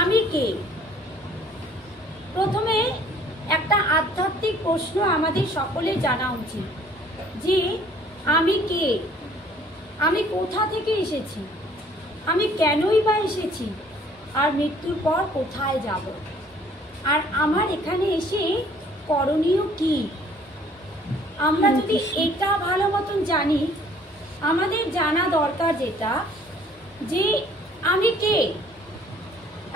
আমি কে? প্রথমে একটা আধ্যাত্মিক প্রশ্ন আমাদের সকলের জানা উচিত যে আমি কে, আমি কোথা থেকে এসেছি, আমি কেনই বা এসেছি, আর মৃত্যুর পর কোথায় যাব, আর আমার এখানে এসে করণীয় কি। আমরা যদি এটা ভালো মতন জানি, আমাদের জানা দরকার যেটা যে আমি কে,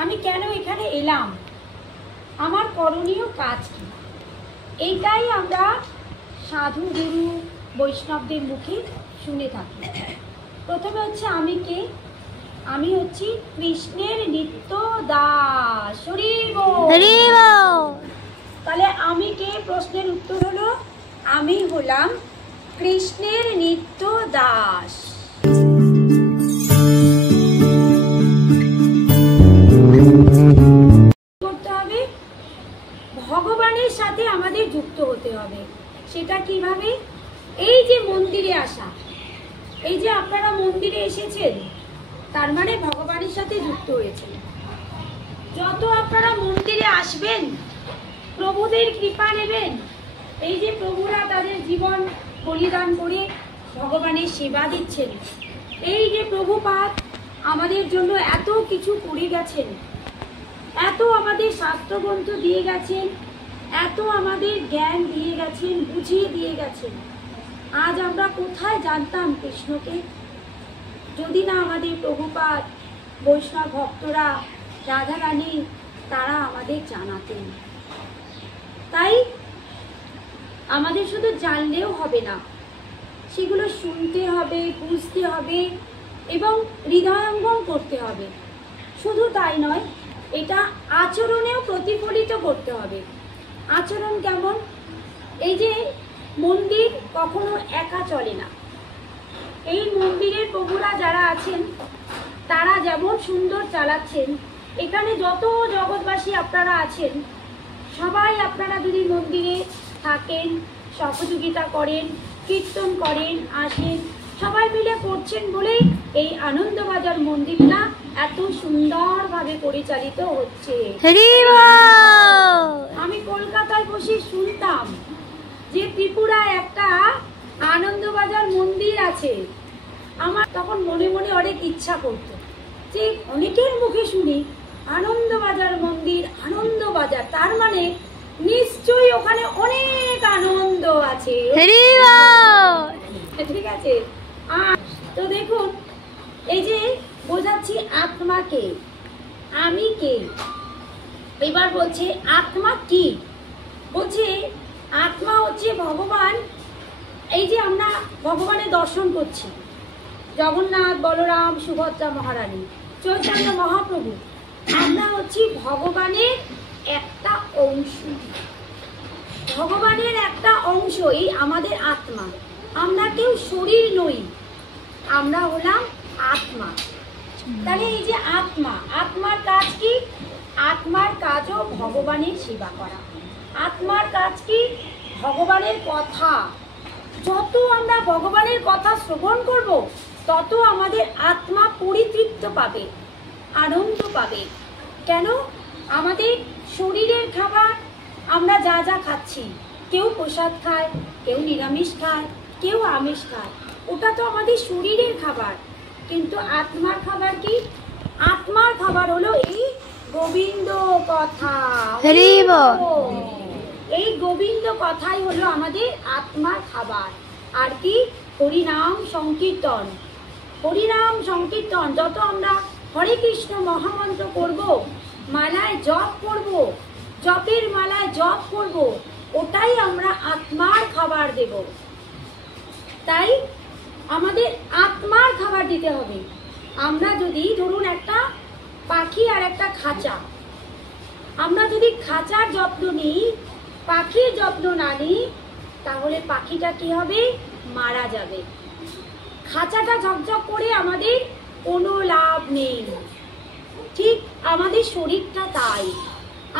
আমি কেন এখানে এলাম, আমার করণীয় কাজ কি। এইটাই আমরা সাধু গুরু বৈষ্ণবদের মুখে শুনে থাকি। প্রথমে হচ্ছে আমি কে? আমি হচ্ছি কৃষ্ণের নিত্য দাস। হরি বল। তাহলে আমি কে প্রশ্নের উত্তর হলো আমি হলাম কৃষ্ণের নিত্য দাস। করতে হবে, ভগবানের সাথে আমাদের যুক্ত হতে হবে। সেটা কিভাবে? এই যে মন্দিরে আসা, এই যে আপনারা মন্দিরে এসেছেন, তার মানে ভগবানের সাথে যুক্ত হয়েছেন। যত আপনারা মন্দিরে আসবেন, প্রভুদের কৃপা নেবেন, এই যে প্রভুরা তাদের জীবন বলিদান করে ভগবানের সেবা দিচ্ছেন, এই যে প্রভুপাদ আমাদের জন্য এত কিছু করে গেছেন, এত আমাদের শাস্ত্রগ্রন্থ দিয়ে গেছেন, এত আমাদের জ্ঞান দিয়ে গেছেন, বুঝিয়ে দিয়ে গেছেন। আজ আমরা কোথায় জানতাম কৃষ্ণকে যদি না আমাদের প্রভুপাদ, বৈষ্ণব ভক্তরা, রাধারানী তারা আমাদের জানাতেন। তাই আমাদের শুধু জানলেও হবে না, সেগুলো শুনতে হবে, বুঝতে হবে এবং হৃদয়ঙ্গম করতে হবে। শুধু তাই নয়, এটা আচরণেও প্রতিফলিত করতে হবে। আচরণ কেমন? এই যে মন্দির কখনো একা চলে না। এই মন্দিরের প্রভুরা যারা আছেন তারা যেমন সুন্দর চালাচ্ছেন, এখানে যত জগৎবাসী আপনারা আছেন সবাই আপনারা যদি মন্দিরে থাকেন, সহযোগিতা করেন, কীর্তন করেন, আসেন, সবাই মিলে করছেন বলেই এই আনন্দবাজার মন্দিরটা এত সুন্দরভাবে পরিচালিত হচ্ছে। আমি কলকাতায় বসে শুনতাম যে ত্রিপুরায় একটা আনন্দবাজার মন্দির আছে। আমার তখন মনে মনে অনেক ইচ্ছা করতো যে অনেকের মুখে শুনি আনন্দবাজার মন্দির, আনন্দবাজার, তার মানে নিশ্চয়ই ওখানে অনেক আনন্দ আছে। ঠিক আছে। তো দেখুন, এই যে বোঝাচ্ছি আত্মাকে, আমি কে। এবার বলছে আত্মা কি? বলছে আত্মা হচ্ছে ভগবান। এই যে আমরা ভগবানের দর্শন করছি, জগন্নাথ, বলরাম, সুভদ্রা মহারানী, চৈতন্য মহাপ্রভু, আমরা হচ্ছি ভগবানের একটা অংশ। ভগবানের একটা অংশ এই আমাদের আত্মা। আমরা কেউ শরীর নই, আমরা হলাম আত্মা। তাহলে এই যে আত্মা, আত্মার কাজ কি? আত্মার কাজও ভগবানের সেবা করা। আত্মার কাজ কি? ভগবানের কথা। যত আমরা ভগবানের কথা শ্রবণ করব, তত আমাদের আত্মা পরিতৃপ্ত পাবে, আনন্দ পাবে। কেন? আমাদের শরীরের খাবার আমরা যা যা খাচ্ছি, কেউ প্রসাদ খায়, কেউ নিরামিষ খায়, কেউ আমিষ খায়, ওটা তো আমাদের শরীরের খাবার। কিন্তু আত্মার খাবার কি? আত্মার খাবার হলো এই গোবিন্দ কথা। এই গোবিন্দ কথাই হলো আমাদের আত্মার খাবার। আর কি? হরিনাম সংকীর্তন। হরিনাম সংকীর্তন, যত আমরা হরে কৃষ্ণ মহামন্ত্র করব, মালায় জপ করব, জপের মালায় জপ করব, ওটাই আমরা আত্মার খাবার দেব। তাই আমাদের আত্মার খাবার দিতে হবে। আমরা যদি ধরুন একটা পাখি আর একটা খাঁচা, আমরা যদি খাঁচার যত্ন নিই, পাখির যত্ন না নিই, তাহলে পাখিটা কি হবে? মারা যাবে। খাঁচাটা ঝকঝক করে আমাদের কোনো লাভ নেই। ঠিক আমাদের শরীরটা তাই।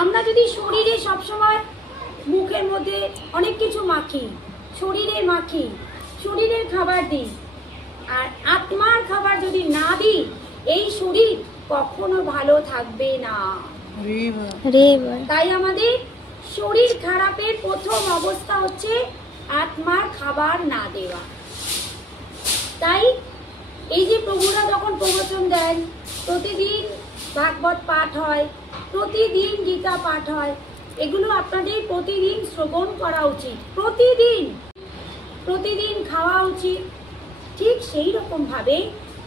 আমরা যদি শরীরে সবসময় মুখের মধ্যে অনেক কিছু মাখি, শরীরে মাখি, শরীরের খাবার দিই, আর আত্মার খাবার যদি না দিই, এই শরীর কখনো ভালো থাকবে না। তাই আমাদের শরীর খারাপের প্রথম অবস্থা হচ্ছে আত্মার খাবার না দেওয়া। তাই এই যে প্রভুরা যখন প্রবচন দেন, প্রতিদিন ভাগবত পাঠ হয়, প্রতিদিন গীতা পাঠ হয়, এগুলো আপনাদের প্রতিদিন শ্রবণ করা উচিত, প্রতিদিন খাওয়া উচিত। ঠিক সেই রকম ভাবে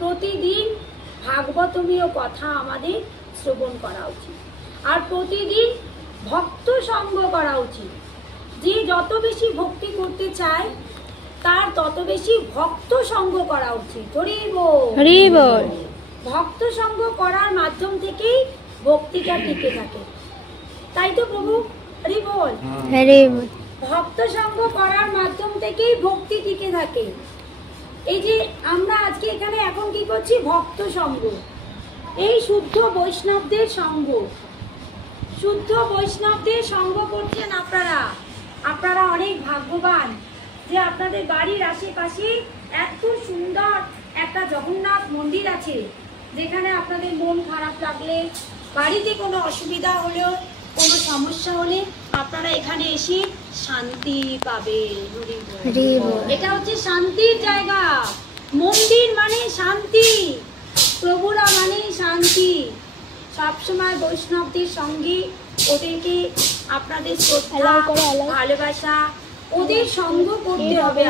প্রতিদিন ভাগবতমীয় কথা আমাদের শ্রবণ করা উচিত, আর প্রতিদিন ভক্ত সঙ্গ করা উচিত। যে যত বেশি ভক্তি করতে চায় তার তত বেশি ভক্ত সঙ্গ করা উচিত। হরি বল। ভক্ত সঙ্গ করার মাধ্যম থেকেই ভক্তিটা টিকে থাকে, তাই তো প্রভু? হরি বল। ভক্ত সঙ্গ করার মাধ্যম থেকেই ভক্তি টিকে থাকে। এই যে আমরা আজকে এখানে এখন কি করছি, ভক্ত সঙ্গ, এই শুদ্ধ বৈষ্ণবদের সঙ্গ, শুদ্ধ বৈষ্ণবদের সঙ্গ করছেন আপনারা অনেক ভাগ্যবান যে আপনাদের বাড়ির আশেপাশে এত সুন্দর একটা জগন্নাথ মন্দির আছে, যেখানে আপনাদের মন খারাপ লাগলে, বাড়িতে কোনো অসুবিধা হলেও, কোনো সমস্যা হলে আপনারা এখানে এসে শান্তি পাবেন। এটা হচ্ছে শান্তির জায়গা। মন্দির মানে শান্তি, প্রভুরা মানে শান্তি। সবসময় বৈষ্ণবদের সঙ্গে ওদেরকে আপনাদের শ্রদ্ধা, ভালোবাসা, ওদের সঙ্গ করতে হবে।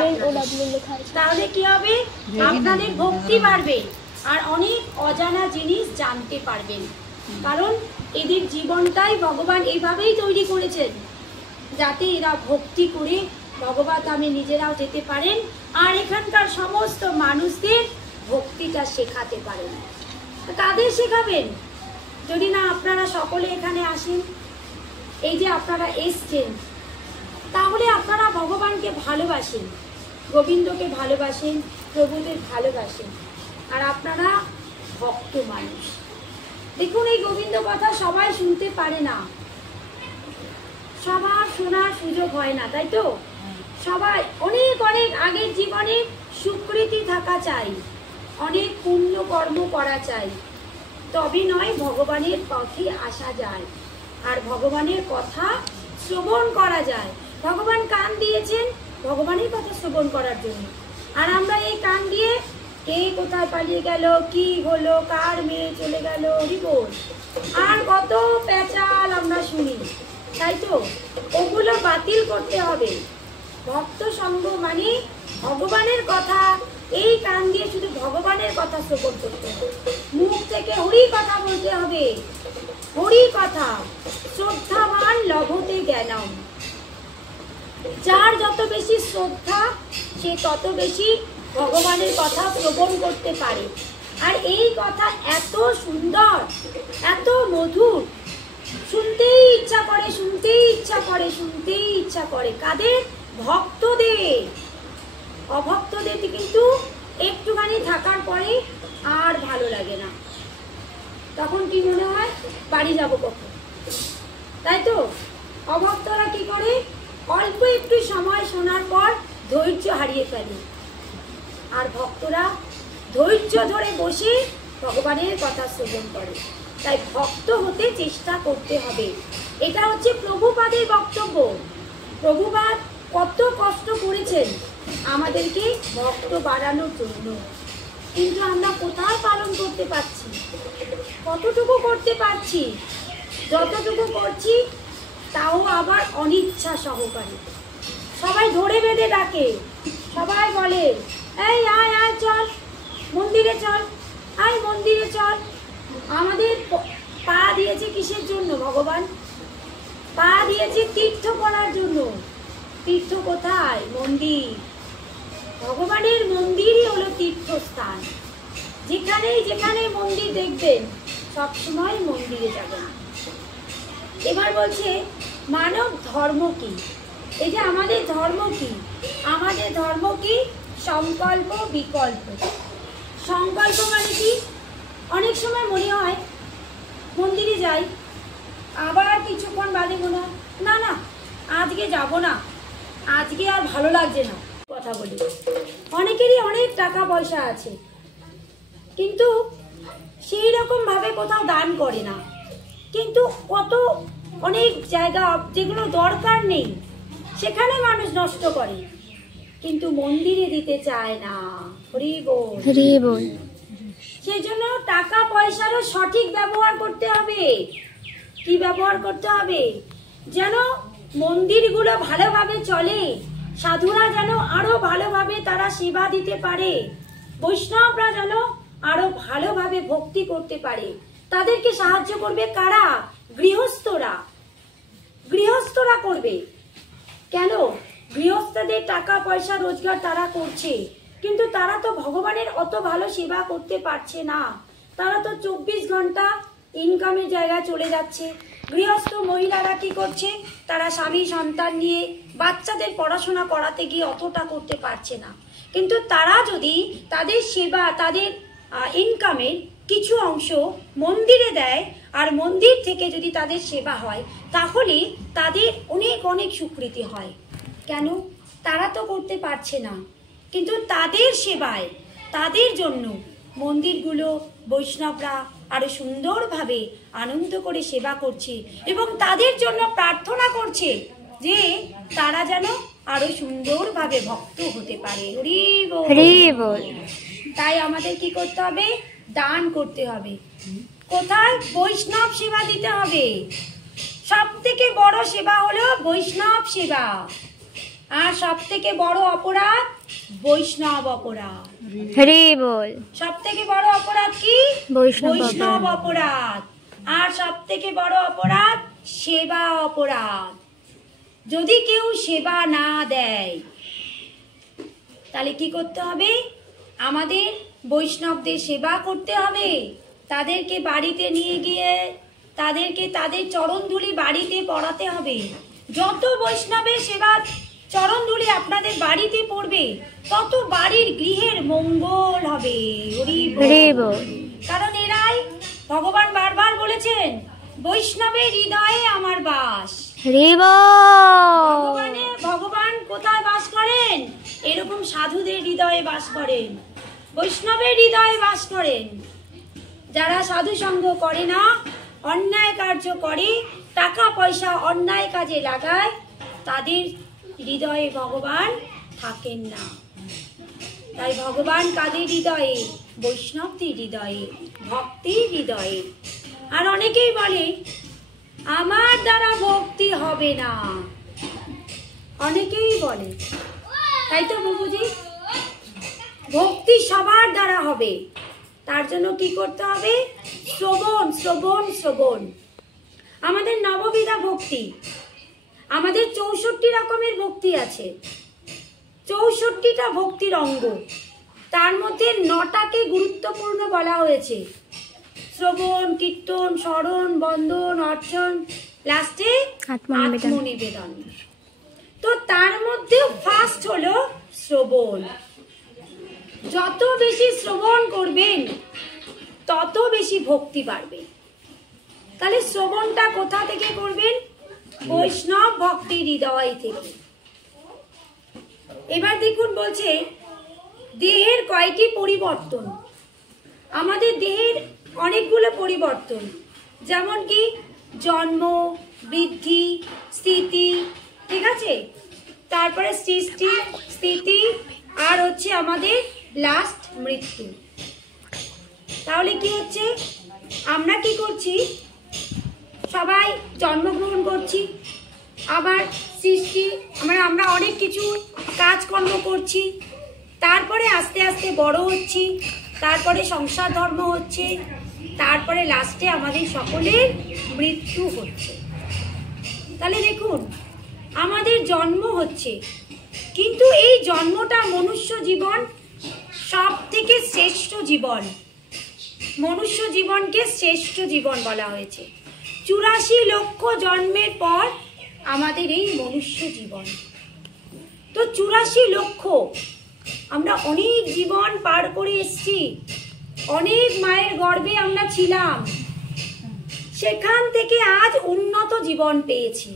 তাহলে কি হবে, আপনাদের ভক্তি বাড়বে আর অনেক অজানা জিনিস জানতে পারবেন। কারণ এদের জীবনটাই ভগবান এইভাবেই তৈরি করেছেন, যাতে এরা ভক্তি করে ভগবান ধামে নিজেরাও যেতে পারেন আর এখানকার সমস্ত মানুষদের ভক্তিটা শেখাতে পারেন। কাদের শেখাবেন যদি না আপনারা সকলে এখানে আসেন? এই যে আপনারা এসছেন, তাহলে আপনারা ভগবানকে ভালোবাসেন, গোবিন্দকে ভালোবাসেন, প্রভুদের ভালোবাসেন, আর আপনারা ভক্ত মানুষ। দেখুন, এই গোবিন্দ কথা সবাই শুনতে পারে না, সবার শোনার সুযোগ হয় না, তাই তো? সবাই অনেক অনেক আগের জীবনে সুকৃতি থাকা চাই, অনেক পুণ্য কর্ম করা চাই, তবে নয় ভগবানের পথে আসা যায় আর ভগবানের কথা শ্রবণ করা যায়। ভগবান কান দিয়েছেন ভগবানের কথা শ্রবণ করার জন্য, আর আমরা এই কান দিয়ে কে কোথায় পালিয়ে গেল, কি হলো, কার মেয়ে চলে গেল, রিপোর্ট আর কত পেঁচাল আমরা শুনি, তাই তো? ওগুলো বাতিল করতে হবে। ভক্ত সঙ্গ মানে ভগবানের কথা, এই কান দিয়ে শুধু ভগবানের কথা শ্রবণ করতে হবে, মুখ থেকে হরি কথা বলতে হবে। হরি কথা, শ্রদ্ধাবান লভতে জ্ঞানম। যার যত বেশি শ্রদ্ধা সে তত বেশি ভগবানের কথা শ্রবণ করতে পারে। আর এই কথা এত সুন্দর, এত মধুর, শুনতেই ইচ্ছা করে, শুনতেই ইচ্ছা করে, শুনতেই ইচ্ছা করে। কাদের? ভক্তদের। অভক্তদের কিন্তু একটুখানি থাকার পরে আর ভালো লাগে না, তখন কি মনে হয় বাড়ি যাব কখন, তাই তো? অভক্তরা কি করে, অল্প একটু সময় শোনার পর ধৈর্য হারিয়ে ফেলে, আর ভক্তরা ধৈর্য ধরে বসে ভগবানের কথা শ্রবণ করে। তাই ভক্ত হতে চেষ্টা করতে হবে। এটা হচ্ছে প্রভুপাদের বক্তব্য। প্রভুপাদ কত কষ্ট করেছেন আমাদেরকে ভক্ত বাড়ানোর জন্য, কিন্তু আমরা কোথায় পালন করতে পারছি? কতটুকু করতে পারছি? যতটুকু করছি তাও আবার অনিচ্ছা সহকারে। সবাই ধরে বেঁধে ডাকে, সবাই বলে এই আয় আয় চল মন্দিরে, চল আয় মন্দিরে চল। আমাদের পা দিয়েছে কিসের জন্য ভগবান? পা দিয়েছে তীর্থ করার জন্য। তীর্থ কোথায়? মন্দির। ভগবানের মন্দিরই হলো তীর্থস্থান। যেখানে মন্দির দেখবেন সবসময় মন্দিরে যাবেন। এবার বলছে মানব ধর্ম কি? এই যে আমাদের ধর্ম কি? আমাদের ধর্ম কি? সংকল্প বিকল্প। সংকল্প মানে কি? অনেক সময় মনে হয় মন্দিরে যাই, আবার কিছুক্ষণ বাদে মনে হয় না না আজকে যাব না, আজকে আর ভালো লাগছে না। কথা বলি, অনেকেরই অনেক টাকা পয়সা আছে, কিন্তু সেই রকম ভাবে কোথাও দান করে না, কিন্তু কত অনেক জায়গা যেগুলো দরকার নেই সেখানে মানুষ নষ্ট করে, কিন্তু মন্দিরে দিতে চায় না। হরি বল, হরি বল। সেই জন্য টাকা পয়সারও সঠিক ব্যবহার করতে হবে। কি ব্যবহার করতে হবে? যেন মন্দিরগুলো ভালোভাবে চলে, সাধুরা যেন আরো ভালোভাবে তারা সেবা দিতে পারে, বৈষ্ণবরা যেন আরো ভালোভাবে ভক্তি করতে পারে। তাদেরকে সাহায্য করবে কারা? গৃহস্থরা। গৃহস্থরা করবে। কেন? গৃহস্থদের টাকা পয়সা রোজগার তারা করছে, কিন্তু তারা তো ভগবানের অত ভালো সেবা করতে পারছে না। তারা তো 24 ঘন্টা ইনকামের জায়গায় চলে যাচ্ছে। গৃহস্থ মহিলারা কি করছে? তারা স্বামী সন্তান নিয়ে বাচ্চাদের পড়াশোনা করাতে গিয়ে অতটা করতে পারছে না, কিন্তু তারা যদি তাদের সেবা, তাদের ইনকামের কিছু অংশ মন্দিরে দেয় আর মন্দির থেকে যদি তাদের সেবা হয়, তাহলে তাদের অনেক অনেক স্বীকৃতি হয়। কেন? তারা তো করতে পারছে না, কিন্তু তাদের সেবায়, তাদের জন্য মন্দিরগুলো বৈষ্ণবরা আরো সুন্দরভাবে আনন্দ করে সেবা করছে এবং তাদের জন্য প্রার্থনা করছে যে তারা যেন আরো সুন্দরভাবে ভক্ত হতে পারে। হরি বল, হরি বল। তাই আমাদের কি করতে হবে? দান করতে হবে। কোথায়? বৈষ্ণব সেবা দিতে হবে। সব থেকে বড় সেবা হলো বৈষ্ণব সেবা, আর সব থেকে বড় অপরাধ বৈষ্ণব অপরাধ। হরি বল। সব থেকে বড় অপরাধ কি? বৈষ্ণব অপরাধ। আর সব থেকে বড় অপরাধ সেবা অপরাধ। যদি কেউ সেবা না দেয় তাহলে কি করতে হবে? আমাদের বৈষ্ণবদের সেবা করতে হবে। তাদেরকে বাড়িতে নিয়ে গিয়ে তাদেরকে তাদের চরণধুলি বাড়িতে পড়াতে হবে। যত বৈষ্ণবের সেবা চরণধুলি আপনাদের বাড়িতে পড়বে, তত বাড়ির গৃহের মঙ্গল হবে। হরি বল। কারণ এরাই ভগবান বারবার বলেছেন, বৈষ্ণবের হৃদয়ে আমার বাস। ভগবান কোথায় বাস করেন? এরকম সাধুদের হৃদয়ে বাস করেন, বৈষ্ণবের হৃদয়ে বাস করেন। যারা সাধু সঙ্গ করে না, অন্যায় কার্য করে, টাকা পয়সা অন্যায় কাজে লাগায়, তাদের হৃদয়ে ভগবান থাকেন না। তাই ভগবান কাদের হৃদয়ে? বৈষ্ণবদের হৃদয়ে, ভক্তির হৃদয়ে। আর অনেকেই বলে আমার দ্বারা ভক্তি হবে না, অনেকেই বলে, তাই তো বাবুজি? ভক্তি সবার দ্বারা হবে। তার জন্য কি করতে হবে? শ্রবণ, শ্রবণ, শ্রবণ। আমাদের নববিধা ভক্তি, আমাদের 64 রকমের ভক্তি আছে, 64টা ভক্তির অঙ্গ। তার মধ্যে 9টাকে গুরুত্বপূর্ণ বলা হয়েছে: শ্রবণ, কীর্তন, স্মরণ, বন্দন, অর্চন, লাস্টে আত্মনিবেদন। তো তার মধ্যে ফার্স্ট হলো শ্রবণ। যত বেশি শ্রবণ করবেন তত বেশি ভক্তি বাড়বে। তাহলে শ্রবণটা কোথা থেকে করবেন? বৈষ্ণব ভক্তি হৃদয় থেকে। এবার দেখুন, বলছে দেহের কয়টি পরিবর্তন। আমাদের দেহের অনেকগুলো পরিবর্তন, যেমন কি জন্ম, বৃদ্ধি, স্থিতি, ঠিক আছে, তারপরে সৃষ্টি, স্থিতি, আর হচ্ছে আমাদের লাস্ট মৃত্যু। তাহলে কি হচ্ছে? আমরা কি করছি? সবাই জন্মগ্রহণ করছি, আবার সৃষ্টি, আমরা অনেক কিছু কাজকর্ম করছি, তারপরে আস্তে আস্তে বড় হচ্ছি, তারপরে সংসার ধর্ম হচ্ছে, তারপরে লাস্টে আমাদের সকলের মৃত্যু হচ্ছে। তাহলে দেখুন, আমাদের জন্ম হচ্ছে, কিন্তু এই জন্মটা মনুষ্য জীবন সব থেকে শ্রেষ্ঠ জীবন। মনুষ্য জীবনকে শ্রেষ্ঠ জীবন বলা হয়েছে। 84 লক্ষ জন্মের পর আমাদের এই মনুষ্য জীবন। তো 84 লক্ষ আমরা অনেক জীবন পার করে এসেছি, অনেক মায়ের গর্ভে আমরা ছিলাম, সেখান থেকে আজ উন্নত জীবন পেয়েছি।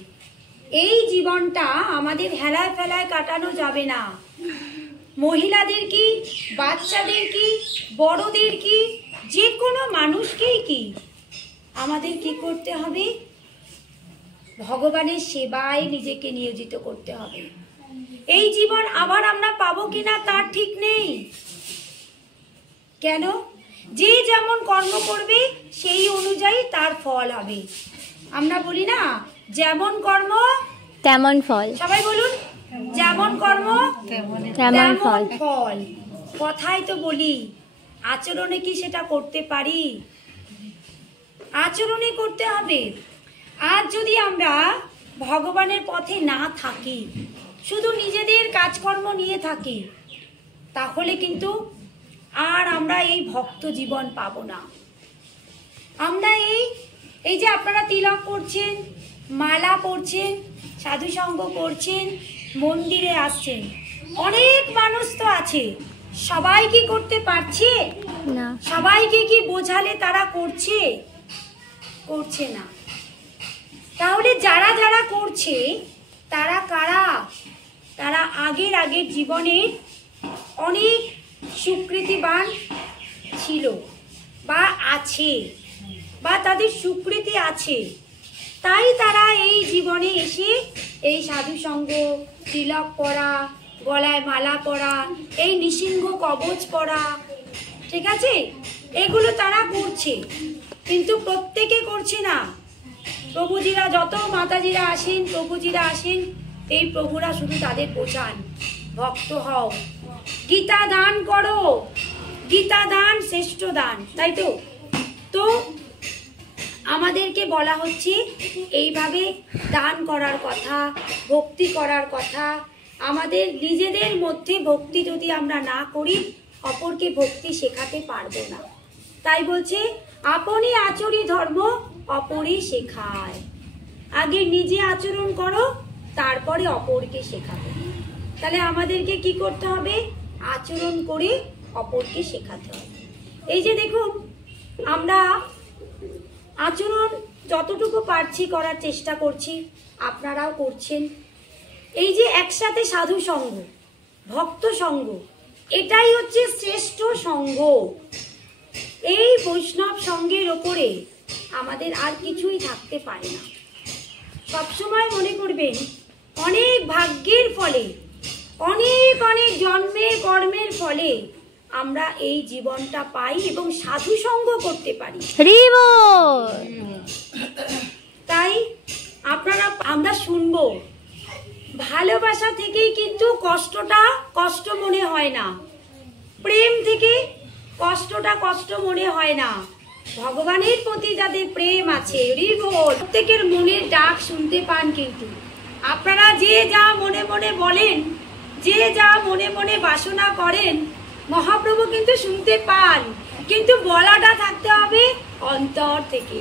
এই জীবনটা আমাদের হেলায় ফেলায় কাটানো যাবে না। মহিলাদের কি, বাচ্চাদের কি, বড়দের কি, যে কোনো মানুষকেই কি আমাদের কি করতে হবে? ভগবানের সেবায় নিজেকে নিয়োজিত করতে হবে। এই জীবন আবার আমরা পাবো কিনা তার ঠিক নেই। কেন? যে যেমন কর্ম করবে সেই অনুযায়ী তার ফল হবে। আমরা বলি না, যেমন কর্ম তেমন ফল। সবাই বলুন, যেমন কর্ম তেমন ফল। ফল। কথাই তো বলি, আচরণে কি সেটা করতে পারি? আচরণে করতে হবে। আজ যদি আমরা ভগবানের পথে না থাকি, শুধু নিজেদের কাজকর্ম নিয়ে থাকি, তাহলে কিন্তু আর আমরা এই ভক্ত জীবন পাবো না। আমরা এই যে আপনারা তিলক করছেন, মালা পরছেন, সাধু সঙ্গ করছেন, মন্দিরে আসছেন, অনেক মানুষ তো আছে, সবাই কি করতে পারছে না। সবাইকে কি বোঝালে তারা করছে? করছে না। তাহলে যারা যারা করছে তারা কারা? তারা আগের জীবনে অনেক সুকৃতিবান ছিল বা আছে, বা তাদের সুকৃতি আছে, তাই তারা এই জীবনে এসে এই সাধু সঙ্গ, তিলক পরা, গলায় মালা পরা, এই নৃসিংহ কবচ পরা, ঠিক আছে, এগুলো তারা করছে। কিন্তু প্রত্যেকে করছে না। প্রভুজিরা, যত মাতাজিরা আসেন, প্রভুজিরা আসেন, এই প্রভুরা শুধু তাদের বোঝান, ভক্ত হও, গীতা দান করো, গীতা দান শ্রেষ্ঠ দান, তাই তো? তো আমাদেরকে বলা হচ্ছে এইভাবে দান করার কথা, ভক্তি করার কথা। আমাদের নিজেদের মধ্যে ভক্তি যদি আমরা না করি, অপরকে ভক্তি শেখাতে পারবো না। তাই বলছে, আপনি আচরি ধর্ম অপরে শেখায়। আগে নিজে আচরণ করো, তারপরে অপরকে শেখাবে। তাহলে আমাদেরকে কি করতে হবে? আচরণ করে অপরকে শেখাতে হবে। এই যে দেখুন, আমরা আচরণ যতটুকু পারছি করার চেষ্টা করছি, আপনারাও করছেন। এই যে একসাথে সাধু সঙ্গ, ভক্ত সঙ্গ, এটাই হচ্ছে শ্রেষ্ঠ সঙ্গ। এই বৈষ্ণব সঙ্গের ওপরে আমাদের আর কিছুই থাকতে পারে না। সবসময় মনে করবেন, অনেক ভাগ্যের ফলে, অনেক অনেক জন্মের কর্মের ফলে আমরা এই জীবনটা পাই এবং সাধু সঙ্গ করতে পারি। তাই আমরা শুনবো, ভালোবাসা থেকেই কিন্তু কষ্টটা কষ্ট মনে হয় না, প্রেম থেকে কষ্টটা কষ্ট মনে হয় না। ভগবানের প্রতি যাদের প্রেম আছে, প্রত্যেকের মনের ডাক শুনতে পান। কিন্তু আপনারা যে যা মনে মনে বলেন, যে যা মনে মনে বাসনা করেন, মহাপ্রভু কিন্তু শুনতে পান। কিন্তু বলাটা থাকতে হবে অন্তর থেকে,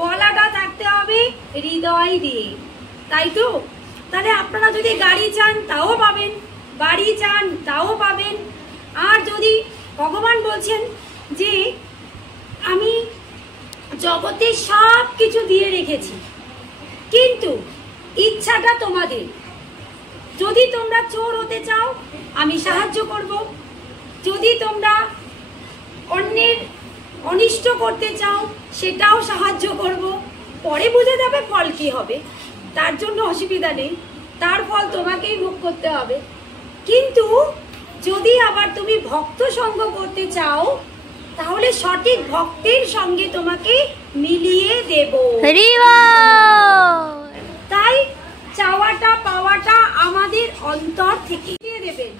বলাটা থাকতে হবে হৃদয় দিয়ে, তাই তো? তাহলে আপনারা যদি গাড়ি চান তাও পাবেন, বাড়ি চান তাও পাবেন। আর যদি ভগবান বলছেন যে আমি জগতে সব কিছু দিয়ে রেখেছি, কিন্তু ইচ্ছাটা তোমাদের, যদি তোমরা চোর হতে চাও আমি সাহায্য করব, যদি তোমরা অন্যের অনিষ্ট করতে চাও সেটাও সাহায্য করব। পরে বুঝে যাবে ফল কি হবে, তার জন্য অসুবিধা নেই, তার ফল তোমাকেই ভোগ করতে হবে। কিন্তু যদি আবার তুমি ভক্ত সঙ্গ করতে চাও, তাহলে সঠিক ভক্তের সঙ্গে তোমাকে মিলিয়ে দেব। তাই চাওয়াটা পাওয়াটা আমাদের অন্তর থেকে দিয়ে দেবেন,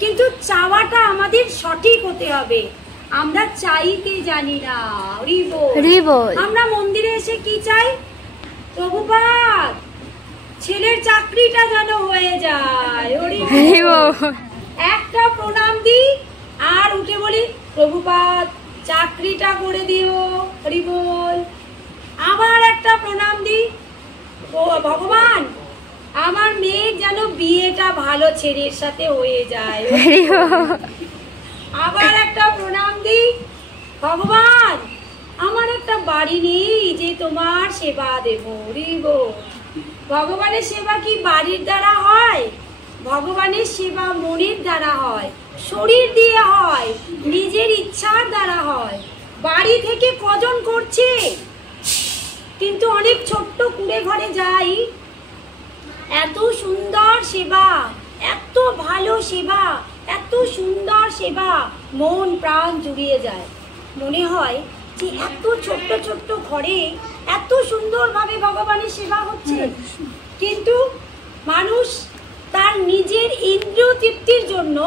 কিন্তু চাওয়াটা আমাদের সঠিক হতে হবে। আমরা চাইতে জানি না। আমরা মন্দিরে এসে কি চাই? প্রভুপাদ ছেলের চাকরিটা যেন হয়ে যায়, একটা প্রণাম দিই আর উঠে বলি প্রভুপাদ চাকরিটা করে দিও, হরি বল। আবার একটা প্রণাম দিই, ভগবান আমার মেয়ের যেন বিয়েটা ভালো ছেলের সাথে হয়ে যায়। আবার একটা প্রণাম দিই, ভগবান আমার একটা বাড়ি নেই যে তোমার সেবা দেব। ভগবানের সেবা কি বাড়ির দ্বারা হয়? ভগবানের সেবা মনের দ্বারা হয়, শরীর দিয়ে হয়, নিজের ইচ্ছার দ্বারা হয়। বাড়ি থেকে কজন করছে? কিন্তু অনেক ছোট্ট কুঁড়ে ঘরে যাই, এত সুন্দর সেবা, এত ভালো সেবা, এত সুন্দর সেবা, মন প্রাণ জুড়িয়ে যায়। মনে হয় যে এত ছোট্ট ছোট্ট ঘরে এত সুন্দরভাবে ভগবানের সেবা হচ্ছে, কিন্তু মানুষ তার নিজের ইন্দ্রিয় তৃপ্তির জন্য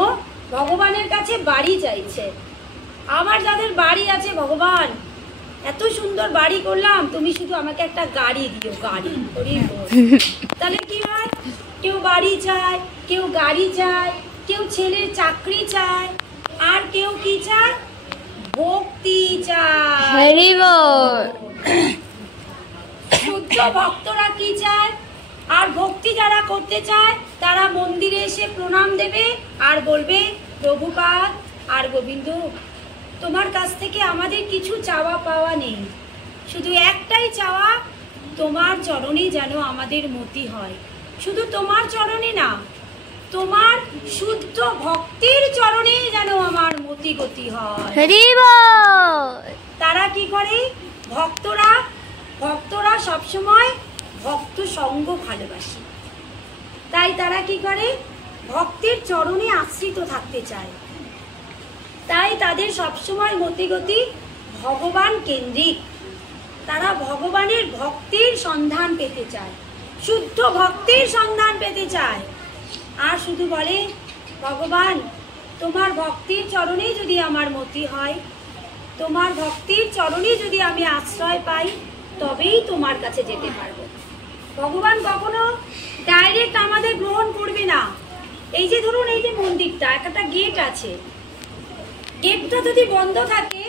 ভগবানের কাছে বাড়ি চাইছে। আমার যাদের বাড়ি আছে, ভগবান এত সুন্দর বাড়ি করলাম, তুমি শুধু আমাকে একটা গাড়ি দিও, গাড়ি। তাহলে কি হয়? কেউ বাড়ি চায়, কেউ গাড়ি চায়, কেউ ছেলের চাকরি চায়, আর কেউ কি চায়? ভক্তি চায়। শুদ্ধ ভক্তরা কি চায়? আর ভক্তি যারা করতে চায় তারা মন্দিরে এসে প্রণাম দেবে আর বলবে, প্রভুপাদ আর গোবিন্দ, তোমার কাছ থেকে আমাদের কিছু চাওয়া পাওয়া নেই, শুধু একটাই চাওয়া, তোমার চরণে যেন আমাদের মতি হয়। শুধু তোমার চরণে না, তোমার শুদ্ধ ভক্তির চরণে যেন আমার মতি গতি হয়। তারা কি করে? ভক্তরা সবসময় ভক্ত সঙ্গ ভালোবাসে, তাই তারা কি করে? ভক্তের চরণে আশ্রিত থাকতে চায়, তাই তাদের সবসময় মতিগতি ভগবান কেন্দ্রিক। তারা ভগবানের ভক্তির সন্ধান পেতে চায়, শুদ্ধ ভক্তির সন্ধান পেতে চায়, আর শুধু বলে, ভগবান তোমার ভক্তির চরণে যদি আমার মতি হয়, তোমার ভক্তির চরণে যদি আমি আশ্রয় পাই, তবেই তোমার কাছে যেতে পারবো। ভগবান কখনো ডাইরেক্ট আমাদের গ্রহণ করবে না। এই যে ধরুন, এই যে মন্দিরটা, একটা গেট আছে, গেটটা যদি বন্ধ থাকে,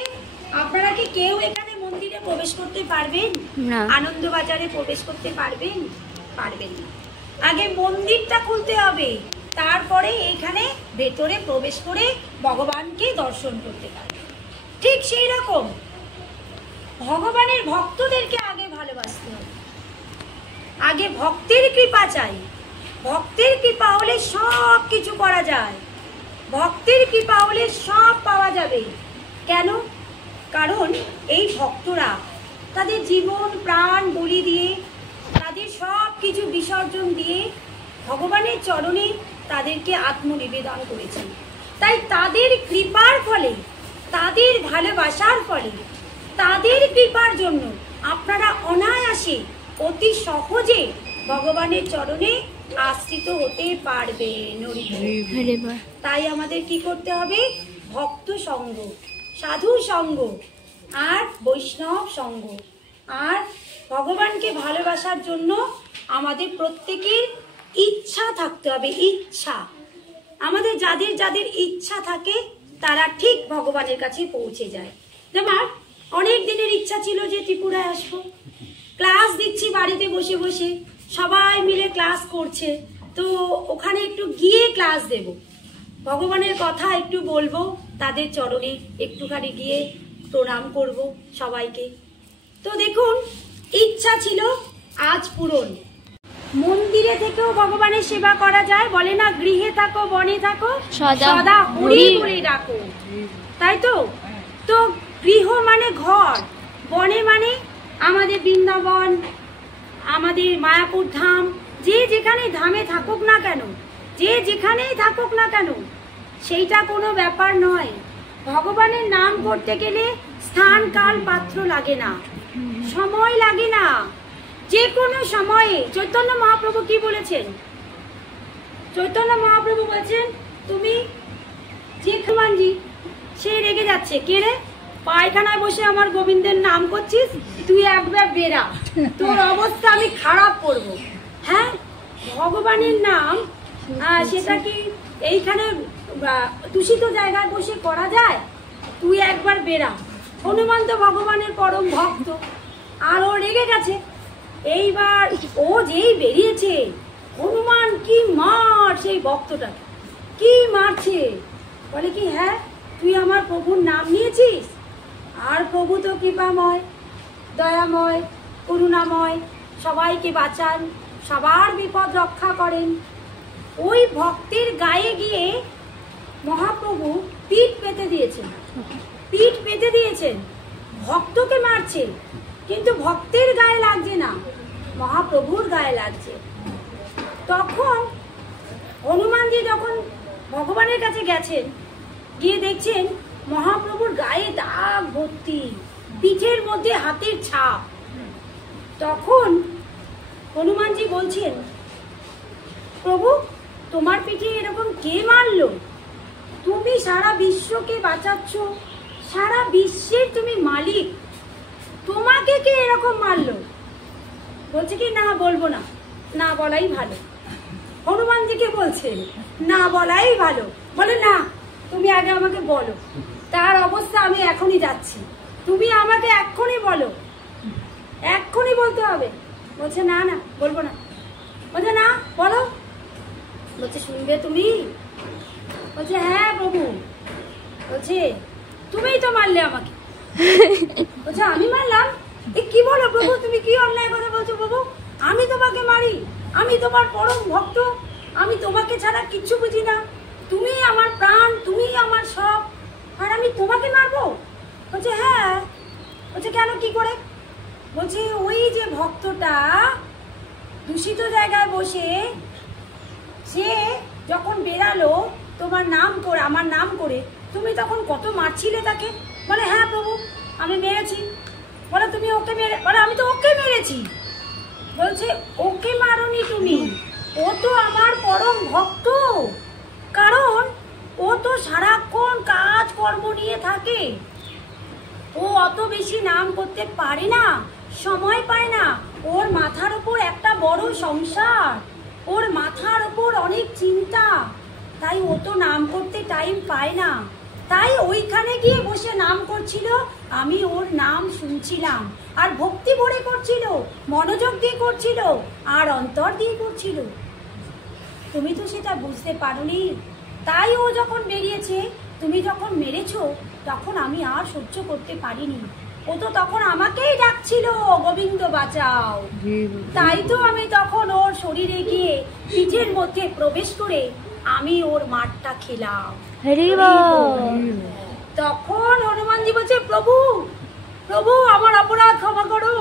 আপনারা কি কেউ এখানে মন্দিরে প্রবেশ করতে পারবেন? আনন্দবাজারে প্রবেশ করতে পারবেন? পারবেন না। আগে মন্দিরটা খুলতে হবে, তারপরে এখানে ভেতরে প্রবেশ করে ভগবানকে দর্শন করতে পারবেন। ঠিক সেই রকম ভগবানের ভক্তদেরকে আগে ভালোবাসতে হবে, আগে ভক্তের কৃপা চাই। ভক্তের কৃপা হলে সব কিছু করা যায়, ভক্তের কৃপা হলে সব পাওয়া যাবে। কেন? কারণ এই ভক্তরা তাদের জীবন প্রাণ বলি দিয়ে, তাদের সব কিছু বিসর্জন দিয়ে ভগবানের চরণে তাদেরকে আত্মনিবেদন করেছেন। তাই তাদের কৃপার ফলে, তাদের ভালোবাসার ফলে, তাদের কৃপার জন্য আপনারা অনায়াসে, অতি সহজে ভগবানের চরণে আশ্রিত হতে পারবেন। তাই আমাদের কি করতে হবে? ভক্ত সঙ্গ, সাধু সঙ্গ, আর বৈষ্ণব সঙ্গ, আর ভগবানকে ভালোবাসার জন্য আমাদের প্রত্যেকের ইচ্ছা থাকতে হবে। ইচ্ছা, আমাদের যাদের যাদের ইচ্ছা থাকে তারা ঠিক ভগবানের কাছে পৌঁছে যায়। যেমন অনেক দিনের ইচ্ছা ছিল যে ত্রিপুরায় আসবো, ক্লাস দিচ্ছি বাড়িতে বসে বসে, সবাই মিলে ক্লাস করছে, তো ওখানে একটু গিয়ে ক্লাস দেব, ভগবানের কথা একটু বলবো, তাদের চরণে একটুখানি গিয়ে প্রণাম করব সবাইকে। তো দেখুন, ইচ্ছা ছিল, আজ পূরণ। মন্দিরে থেকেও ভগবানের সেবা করা যায়, বলে না, গৃহে থাকো বনে থাকো সদা হরি বলে ডাকো, তাই তো? তো গৃহ মানে ঘর, বনে মানে আমাদের বৃন্দাবন, আমাদের মায়াপুর ধাম। যে যেখানে ধামে থাকুক না কেন, যে যেখানেই থাকুক না কেন, সেইটা কোনো ব্যাপার নয়। ভগবানের নাম করতে গেলে স্থান কাল পাত্র লাগে না, সময় লাগে না, যে কোনো সময়ে। চৈতন্য মহাপ্রভু কি বলেছেন? চৈতন্য মহাপ্রভু বলেছেন, তুমি যে হনুমানজি, সে রেগে যাচ্ছে, কে রে? পায়খানায় বসে আমার গোবিন্দের নাম করছিস, তুই একবার বেরা, তোর অবস্থা আমি খারাপ করব। হ্যাঁ, ভগবানের নাম সেটা কি এইখানে দূষিত জায়গায় বসে করা যায়? তুই একবার বেরা। হনুমান তো ভগবানের পরম ভক্ত, আর ও রেগে গেছে। এইবার ও যেই বেরিয়েছে, হনুমান কি মার সেই ভক্তটাকে, কি মারছে! বলে কি, হ্যাঁ তুই আমার প্রভুর নাম নিয়েছিস? আর প্রভু তো কৃপাময়, দয়াময়, করুণাময়, সবাইকে বাঁচান, সবার বিপদ রক্ষা করেন। ওই ভক্তের গায়ে গিয়ে মহাপ্রভু পিঠ পেতে দিয়েছেন, পিঠ পেতে দিয়েছেন, ভক্তকে মারছে, কিন্তু ভক্তের গায়ে লাগছে না, মহাপ্রভুর গায়ে লাগছে। তখন হনুমানজি যখন ভগবানের কাছে গেছেন, গিয়ে দেখছেন মহাপ্রভুর গায়ে দাগ ভর্তি, পিঠের মধ্যে হাতের ছাপ। তখন হনুমানজি বলছেন, প্রভু তোমার পিঠে এরকম কে মারলো? তুমি সারা বিশ্বকে বাঁচাচ্ছ, সারা বিশ্বের তুমি মালিক, তোমাকে কে এরকম মারলো? বলছে কি না বলবো না, না বলাই ভালো। হনুমানজিকে বলছে না বলাই ভালো। বলে না, তুমি আগে আমাকে বলো, তার অবস্থা আমি এখনই যাচ্ছি, তুমি আমাকে এক্ষুনি বলো, এক্ষুনি বলতে হবে। বলছে না না বলবো না। বলছে না বলো। বলছে শুনবে তুমি? বলছে হ্যাঁ প্রভু। বলছে তুমিই তো মারলে আমাকে। বলছে আমি মারলাম? এ কি বলো প্রভু, তুমি কি অন্যায় কথা বলছো প্রভু? আমি তোমাকে মারি, আমি তোমার পরম ভক্ত, আমি তোমাকে ছাড়া কিচ্ছু বুঝি না, তুমি আমার প্রাণ, তুমি আমার সব, আর আমি তোমাকে মারবো? বলছে হ্যাঁ। বলছে কেন, কি করে? বলছে ওই যে ভক্তটা দূষিত জায়গায় বসে সে যখন বেরালো তোমার নাম করে, আমার নাম করে, তুমি তখন কত মারছিলে তাকে। বলে হ্যাঁ প্রভু আমি মেরেছি। বলে তুমি ওকে মেরে? বলে আমি তো ওকে মেরেছি। বলছে ওকে মারোনি তুমি, ও তো আমার পরম ভক্ত, কারণ ও তো সারাক্ষণ কাজ কর্ম নিয়ে থাকে, ও অত বেশি নাম করতে পারে না, সময় পায় না, ওর মাথার উপর একটা বড় সংসার, ওর মাথার উপর অনেক চিন্তা, তাই ও তো নাম করতে টাইম পায় না, তাই ওইখানে গিয়ে বসে নাম করছিল, আমি ওর নাম শুনছিলাম, আর ভক্তি ভরে করছিল, মনোযোগ দিয়ে করছিল, আর অন্তর দিয়ে করছিল। তুমি তো সেটা বুঝতে পারোনি, তাই ও যখন বেরিয়েছে, তুমি যখন মেরেছো, তখন আমি আর সহ্য করতে পারিনি, ও তো তখন আমাকেই ডাকছিল গোবিন্দ বাঁচাও, তাই তো আমি তখন ওর শরীরে গিয়ে পিঠের মধ্যে প্রবেশ করে আমি ওর মারটা খেলাম। তখন হনুমানজি বলছে প্রভু, প্রভু আমার অপরাধ ক্ষমা করো,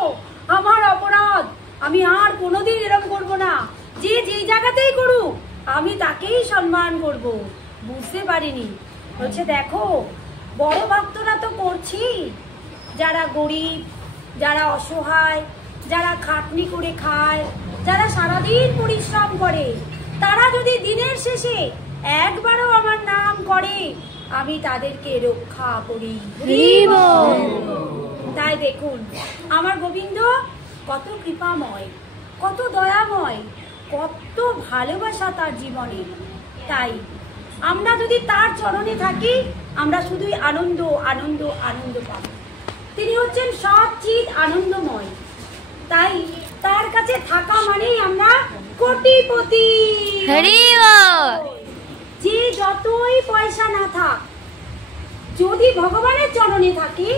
আমার অপরাধ, আমি আর কোনোদিন এরকম করবো না, যে যেই জায়গাতেই করুক আমি তাকেই সম্মান করব। বুঝতে পারিনি। বলছে দেখো বড় ভক্তরা তো করছি, যারা গরিব, যারা অসহায়, যারা খাটনি করে খায়, যারা সারাদিন পরিশ্রম করে, তারা যদি দিনের শেষে একবারও আমার নাম করে, আমি তাদেরকে রক্ষা করি। তাই দেখুন আমার গোবিন্দ কত কৃপাময়, কত দয়াময়, কত ভালোবাসা তার জীবনে। তাই আমরা যদি তার চরণে থাকি, আমরা শুধুই আনন্দ আনন্দ আনন্দ পাব। তিনি হচ্ছেন সচিৎ আনন্দময়, তাই তার কাছে থাকা মানেই আমরা কোটিপতি। যে যতই পয়সা না থাক, যদি ভগবানের চরণে থাকি,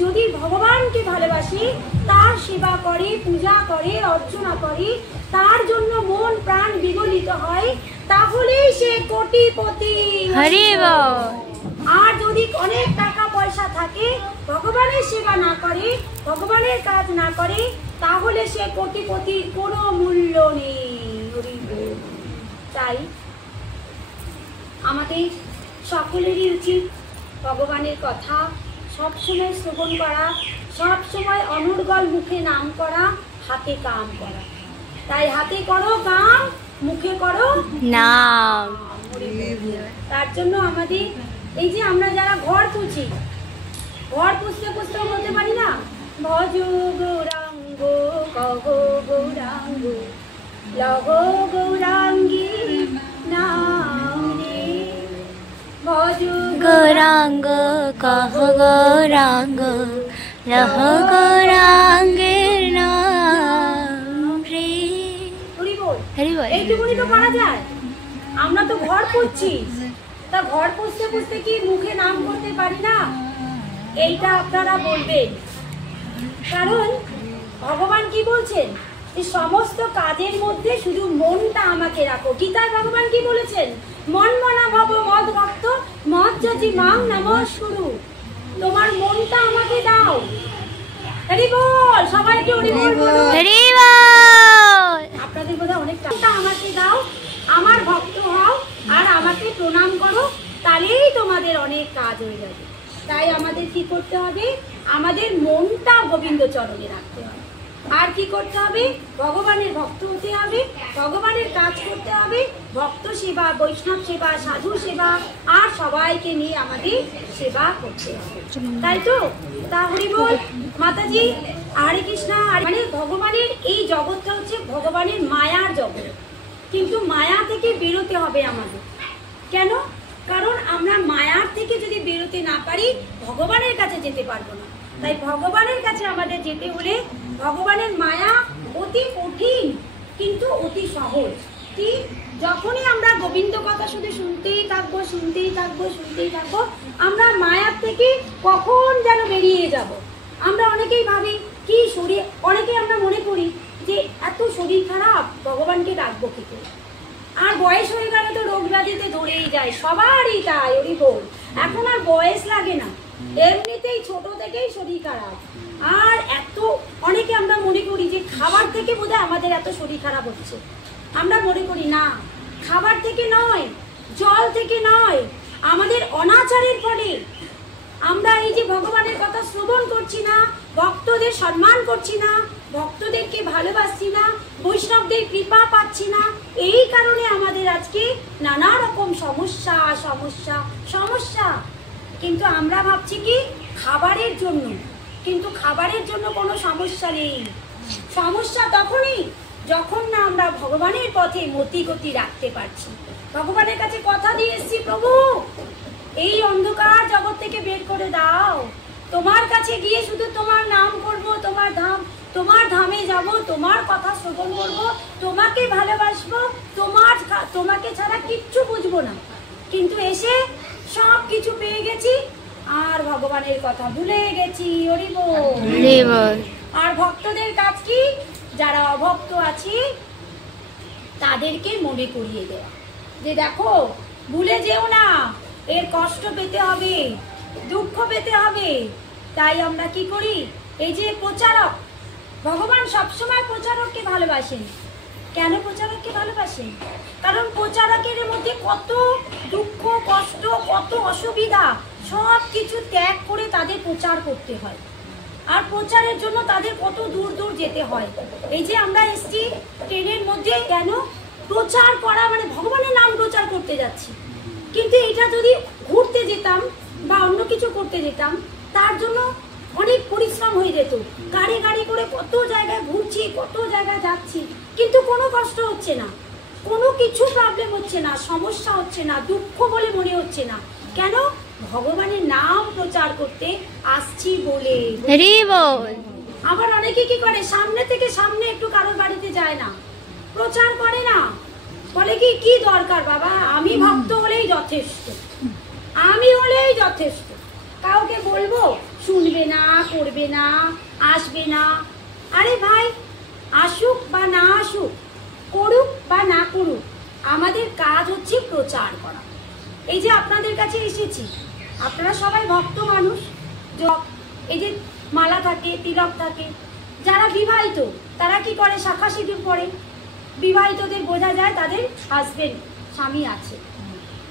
যদি ভগবানকে ভালোবাসি, তার সেবা করে, পূজা করে, অর্চনা করে, তার জন্য মন প্রাণ বিগলিত হয়, তাহলেই সে কোটিপতি। আর যদি অনেক টাকা পয়সা থাকে, ভগবানের সেবা না করে, ভগবানের কাজ না করে, তাহলে সে কোটিপতির কোনো মূল্য নেই। তাই আমাদের সকলেরই উচিত ভগবানের কথা সবসময় শ্রবণ করা, সবসময় অনর্গল মুখে নাম করা, হাতে কাম করা। তাই হাতে করো কাম, মুখে করো নাম। তার জন্য আমাদের এই যে আমরা যারা ঘর পুছি, ঘর পুছতে পুছতেও বলতে পারি না, ভজ গৌরাঙ্গ কহ গৌরাঙ্গ লহ গৌরাঙ্গী নাম রে, ভজ গৌরাঙ্গ কহ গৌরাঙ্গ লহ গৌরাঙ্গের নাম রে। এইটুকুনি তো করা যায়। আমরা তো ঘর পুছছি, তা ঘর পুছতে পুছতে কি মুখে নাম করতে পারি না? এইটা আপনারা বলবেন, কারণ ভগবান কি বলছেন, যে সমস্ত কাজের মধ্যে শুধু মনটা আমাকে রাখো। গীতায় ভগবান কি বলেছেন? মন মনা ভব মদ ভক্ত মদ যদি মাং নমস্কুরু। তোমার মনটা আমাকে দাও। হরি বল, সবাই একটু হরি বল বলো। হরি বল। আপনাদের বোধহয় অনেকটা। আমাকে দাও, আমার ভক্ত হও আর আমাকে প্রণাম করো, তাহলেই তোমাদের অনেক কাজ হয়ে যাবে। তাই আমাদের কি করতে হবে? আমাদের মনটা গোবিন্দ চরণে রাখতে হবে। আর কি করতে হবে? ভগবানের ভক্ত হতে হবে, ভগবানের কাজ করতে হবে, ভক্ত সেবা, বৈষ্ণব সেবা, সাধু সেবা, আর সবাইকে নিয়ে আমাদের সেবা করতে হবে। তাই তো? তা হরি বল মাতাজি, হরে কৃষ্ণ। মানে ভগবানের এই জগৎটা হচ্ছে ভগবানের মায়ার জগৎ, কিন্তু মায়া থেকে বেরোতে হবে আমাদের। কেন? কারণ আমরা মায়ার থেকে যদি বেরোতে না পারি ভগবানের কাছে যেতে পারবো না। তাই ভগবানের কাছে আমাদের যেতে হলে ভগবানের মায়া অতি কঠিন কিন্তু অতি সহজ। ঠিক যখনই আমরা গোবিন্দ কথা শুধু শুনতেই থাকবো, শুনতেই থাকবো, শুনতেই থাকবো, আমরা মায়ার থেকে কখন যেন বেরিয়ে যাব। আমরা অনেকেই ভাবি কি শরীর, অনেকেই আমরা মনে করি যে এত শরীর খারাপ, ভগবানকে ডাকবো কি করে? আর বয়স হয়ে গেলে তো রোগ ব্যাধিতে দৌড়েই যায়, সবারই তাই। ওরই বল, এখন আর বয়স লাগে না, এমনিতেই ছোট থেকেই শরীর খারাপ। আর এত অনেকে আমরা মনে করি যে খাবার থেকে বোধহয় আমাদের এত শরীর খারাপ হচ্ছে। আমরা মনে করি না, খাবার থেকে নয়, জল থেকে নয়, আমাদের অনাচারের ফলে আমরা এই যে ভগবানের কথা শ্রবণ করছি না, ভক্তদের সম্মান করছি না, ভক্তদেরকে ভালোবাসছি না, বৈষ্ণবদের কৃপা পাচ্ছি না, এই কারণে আমাদের আজকে নানা রকম সমস্যা সমস্যা সমস্যা। কিন্তু আমরা ভাবছি কি খাবারের জন্য, কিন্তু খাবারের জন্য কোনো সমস্যা নেই। সমস্যা তখনই যখন না আমরা ভগবানের পথে মতি গতি রাখতে পারছি। ভগবানের কাছে কথা দিয়ে এসছি, প্রভু এই অন্ধকার জগৎ থেকে বের করে দাও, তোমার কাছে গিয়ে শুধু তোমার নাম করব, তোমার ধামে যাব, তোমার কথা শ্রবণ করব, তোমাকে ভালোবাসবো, তোমাকে ছাড়া কিচ্ছু বুঝবো না। কিন্তু এসে সব কিছু পেয়ে গেছি আর ভগবানের কথা ভুলে গেছি। হরি বল। আর ভক্তদের কাজ কি? যারা অভক্ত আছে তাদেরকে মনে করিয়ে দেওয়া যে দেখো, ভুলে যেও না, এর কষ্ট পেতে হবে, দুঃখ পেতে হবে। তাই আমরা কি করি? এই যে প্রচারক, ভগবান সবসময় প্রচারককে ভালোবাসেন। কেন প্রচারককে ভালোবাসেন? কারণ প্রচারকের মধ্যে কত দুঃখ কষ্ট, কত অসুবিধা, সব কিছু ত্যাগ করে তাদের প্রচার করতে হয়। আর প্রচারের জন্য তাদের কত দূর দূর যেতে হয়। এই যে আমরা এসছি ট্রেনের মধ্যে, কেন? প্রচার করা, মানে ভগবানের নাম প্রচার করতে যাচ্ছি। কিন্তু এটা যদি ঘুরতে যেতাম বা অন্য কিছু করতে যেতাম, তার জন্য অনেক পরিশ্রম হয়ে যেত। গাড়ি গাড়ি করে কত জায়গায় ঘুরছি, কত জায়গায় যাচ্ছি, কিন্তু কোনো কষ্ট হচ্ছে না, কোনো কিছু প্রবলেম হচ্ছে না, সমস্যা হচ্ছে না, দুঃখ বলে মনে হচ্ছে না। কেন? ভগবানের নাম প্রচার করতে আসছি বলে। আবার অনেকে কি করে, সামনে থেকে সামনে একটু কারোর বাড়িতে যায় না, প্রচার করে না, বলে কি কি দরকার বাবা, আমি ভক্ত হলেই যথেষ্ট, আমি হলেই যথেষ্ট, কাউকে বলবো শুনবে না, করবে না, আসবে না। আরে ভাই, আসুক বা না আসুক, করুক বা না করুক, আমাদের কাজ হচ্ছে প্রচার করা। এই যে আপনাদের কাছে এসেছি, আপনারা সবাই ভক্ত মানুষ, এই যে মালা থাকে, তিলক থাকে। যারা বিবাহিত তারা কি করে? শাখা সিঁদুর পরে। বিবাহিতদের বোঝা যায় তাদের হাজবেন্ড, স্বামী আছে।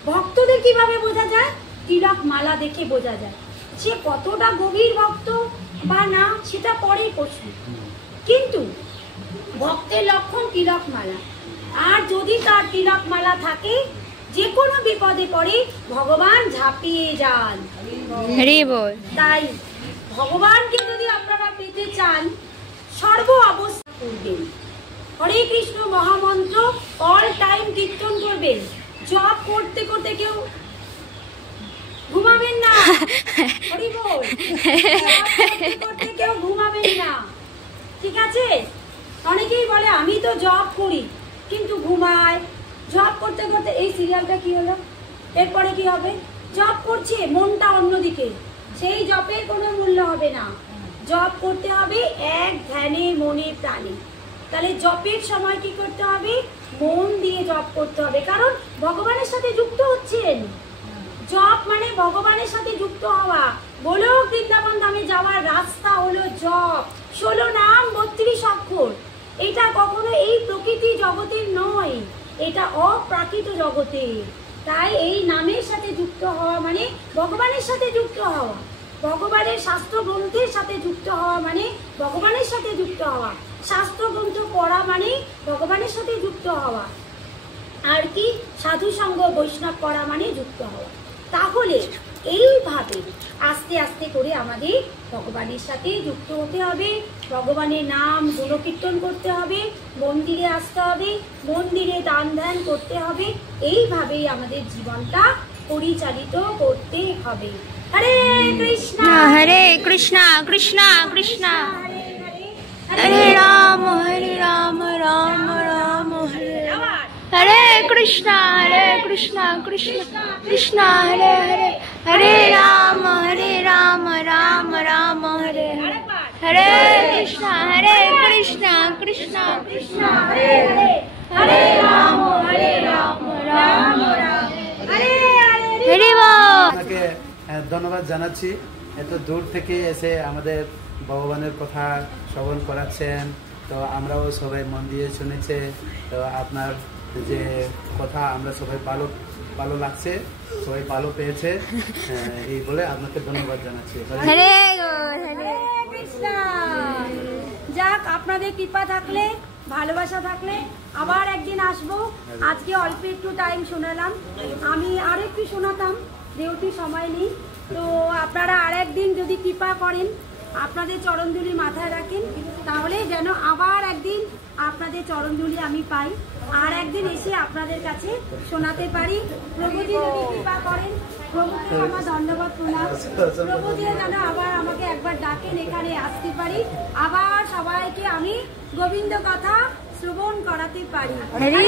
ভক্তদের কিভাবে বোঝা যায়? তিলক মালা দেখে বোঝা যায় সে কতটা গভীর ভক্ত বা না, সেটা পরেই প্রশ্ন। কিন্তু ভক্তের লক্ষণ তিলক মালা। আর যদি তার তিলক মালা থাকে, যে কোনো বিপদে পড়ে ভগবান ঝাঁপিয়ে যান। তাই ভগবানকে যদি আপনারা পেতে চান, সর্ব অবস্থা করবেন, হরে কৃষ্ণ মহামন্ত্র অল টাইম কীর্তন করবেন। জপ করতে করতে কেউ ঘুমাবেন না, হরি বল, করতে করতে কেউ ঘুমাবেন না, ঠিক আছে? অনেকেই বলে আমি তো জপ করি কিন্তু ঘুমায়। জপ করতে করতে, এই সিরিয়ালটা কি হলো, এরপরে কি হবে? জপ করছে, মনটা অন্যদিকে, সেই জপের কোনো মূল্য হবে না। জপ করতে হবে এক ধ্যানে মনে প্রাণে। তাহলে জপের সময় কি করতে হবে? মন দিয়ে জপ করতে হবে, কারণ ভগবানের সাথে যুক্ত হচ্ছেন। জপ মানে ভগবানের সাথে যুক্ত হওয়া। গোলক বৃন্দাবন ধামে যাওয়ার রাস্তা হলো জপ। 16 নাম 32 অক্ষর। এটা কখনো এই প্রকৃতি জগতের নয়, এটা অপ্রাকৃত জগতের। তাই এই নামের সাথে যুক্ত হওয়া মানে ভগবানের সাথে যুক্ত হওয়া, ভগবানের শাস্ত্র গ্রন্থের সাথে যুক্ত হওয়া মানে ভগবানের সাথে যুক্ত হওয়া, শাস্ত্র গ্রন্থ পড়া মানে ভগবানের সাথে যুক্ত হওয়া, আর কি সাধু সঙ্গ বৈষ্ণব করা মানে যুক্ত হওয়া। তাহলে এইভাবে আস্তে আস্তে করে আমাদের ভগবানের সাথে যুক্ত হতে হবে, ভগবানের নাম গুণকীর্তন করতে হবে, মন্দিরে আসতে হবে, মন্দিরে দান ধ্যান করতে হবে। এইভাবেই আমাদের জীবনটা পরিচালিত করতে হবে। হরে কৃষ্ণ হরে কৃষ্ণ কৃষ্ণ কৃষ্ণ হরে হরে, হরে রাম রাম রাম হরে আবার হরে কৃষ্ণ কৃষ্ণ কৃষ্ণ হরে হরে, হরে রাম রাম রাম হরে হরে, আরেকবার হরে কৃষ্ণ কৃষ্ণ কৃষ্ণ হরে হরে, হরে রাম রাম রাম হরে হরে। হরে বল। আপনাকে ধন্যবাদ জানাচ্ছি, এত দূর থেকে এসে আমাদের ভগবানের কথা শ্রবণ করাচ্ছেন। তো আমরাও সবাই মন দিয়ে শুনেছে, তো আপনার যে কথা আমরা সবাই ভালো লাগছে, সবাই ভালো পেয়েছে, এই বলে আপনাকে ধন্যবাদ জানাচ্ছি। হরে হরে কৃষ্ণ। যাক, আপনাদের কৃপা থাকলে, ভালোবাসা থাকলে আবার একদিন আসবো। আজকে অল্প একটু টাইম শোনালাম, আমি আর একটু শোনাতাম, যেহেতু সময় নেই। তো আপনারা আর একদিন যদি কৃপা করেন, আপনাদের চরণধুলি মাথায় রাখেন, তাহলে যেন আবার একদিন আপনাদের চরণধুলি আমি পাই, আর একদিন এসে আপনাদের কাছে শোনাতে পারি। প্রভুজি যদি কৃপা করেন, প্রভুকে আমার ধন্যবাদ প্রণাম। প্রভুজি যেন আবার আমাকে একবার ডাকেন, এখানে আসতে পারি, আবার সবাইকে আমি গোবিন্দ কথা শ্রবণ করাতে পারি। হরে